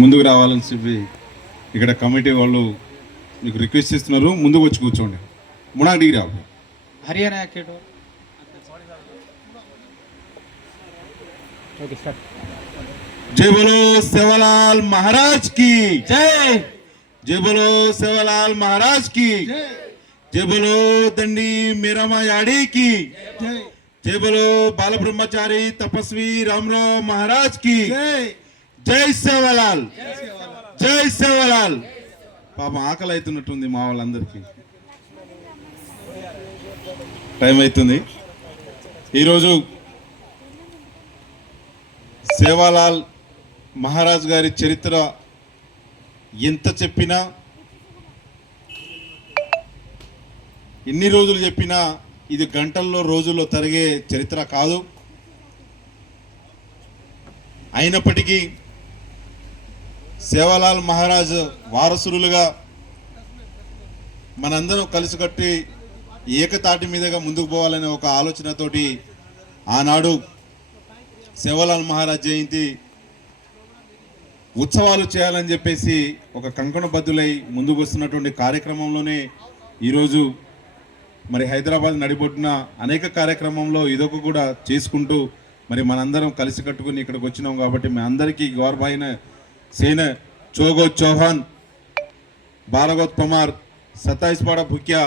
ముందుకు రావాలని చెప్పి ఇక్కడ కమిటీ వాళ్ళు మీకు రిక్వెస్ట్ చేస్తున్నారు. ముందుకు వచ్చి కూర్చోండి. మునా డిగ్రీ రావు हरियाणा के जय बोलो सेवालाल महाराज की जय। जय बोलो सेवालाल महाराज की जय बोलो दंडी मेरामा याड़ी की जय बोलो बाल ब्रह्मचारी तपस्वी रामराव महाराज की जय सेवालाल जय सेवालाल। పాపం ఆకలి అవుతున్నట్టుంది మా వాళ్ళందరికీ. టైం అవుతుంది. ఈరోజు సేవాలాల్ మహారాజ్ గారి చరిత్ర ఎంత చెప్పినా, ఎన్ని రోజులు చెప్పినా ఇది గంటల్లో రోజుల్లో తరిగే చరిత్ర కాదు. అయినప్పటికీ సేవాలాల్ మహారాజ్ వారసులుగా మనందరం కలిసికట్టి ఏకతాటి మీదుగా ముందుకు పోవాలనే ఒక ఆలోచనతోటి ఆనాడు సేవాలాల్ మహారాజ్ జయంతి ఉత్సవాలు చేయాలని చెప్పేసి ఒక కంకణబద్దులై ముందుకు వస్తున్నటువంటి కార్యక్రమంలోనే ఈరోజు మరి హైదరాబాద్ నడిబొట్టున అనేక కార్యక్రమంలో ఇదొక కూడా చేసుకుంటూ మరి మనందరం కలిసి కట్టుకుని ఇక్కడికి వచ్చినాం. కాబట్టి మీ అందరికీ గౌరవైన सेन चोगो चौहान बालगोत पमार 27 पाड़ा भुक्या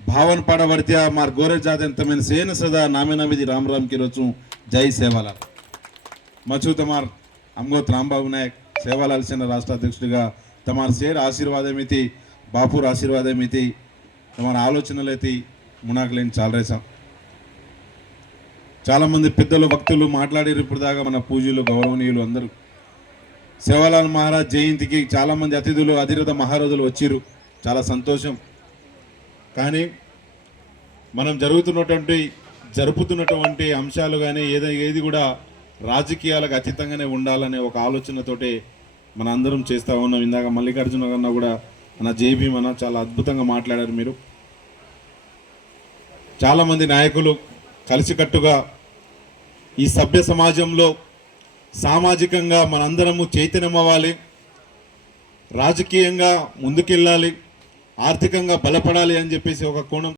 भावन पाड़ा वर्त्या मार गोरे जाते तमें सेन सदा नामे नामिदी राम राम की रोचू जय सेवालाल मचू तमार अमगोत रामबाबू नायक सेवालाल सेना राष्ट्र अध्यक्षुडिगा तमार सेर आशीर्वादमिति बापूर आशीर्वादमिति तमार आलोचनलैति मुनाकलेनि चालरेसा చాలా మంది పెద్దలు భక్తులు మాట్లాడారు. ఇప్పుడు దాకా మన పూజలు గౌరవనీయులు అందరూ సేవాలాల్ మహారాజ్ జయంతికి చాలామంది అతిథులు అధిరథ మహారాజులు వచ్చారు. చాలా సంతోషం. కానీ మనం జరుపుతున్నటువంటి అంశాలు కానీ ఏది కూడా రాజకీయాలకు అతీతంగానే ఉండాలనే ఒక ఆలోచనతోటే మన అందరం చేస్తూ ఉన్నాం. ఇందాక మల్లికార్జున కన్నా కూడా మన జేబీ మన చాలా అద్భుతంగా మాట్లాడారు. మీరు చాలామంది నాయకులు కలిసికట్టుగా ఈ సభ్య సమాజంలో సామాజికంగా మనందరము చైతన్యం అవ్వాలి, రాజకీయంగా ముందుకెళ్ళాలి, ఆర్థికంగా బలపడాలి అని చెప్పేసి ఒక కోణం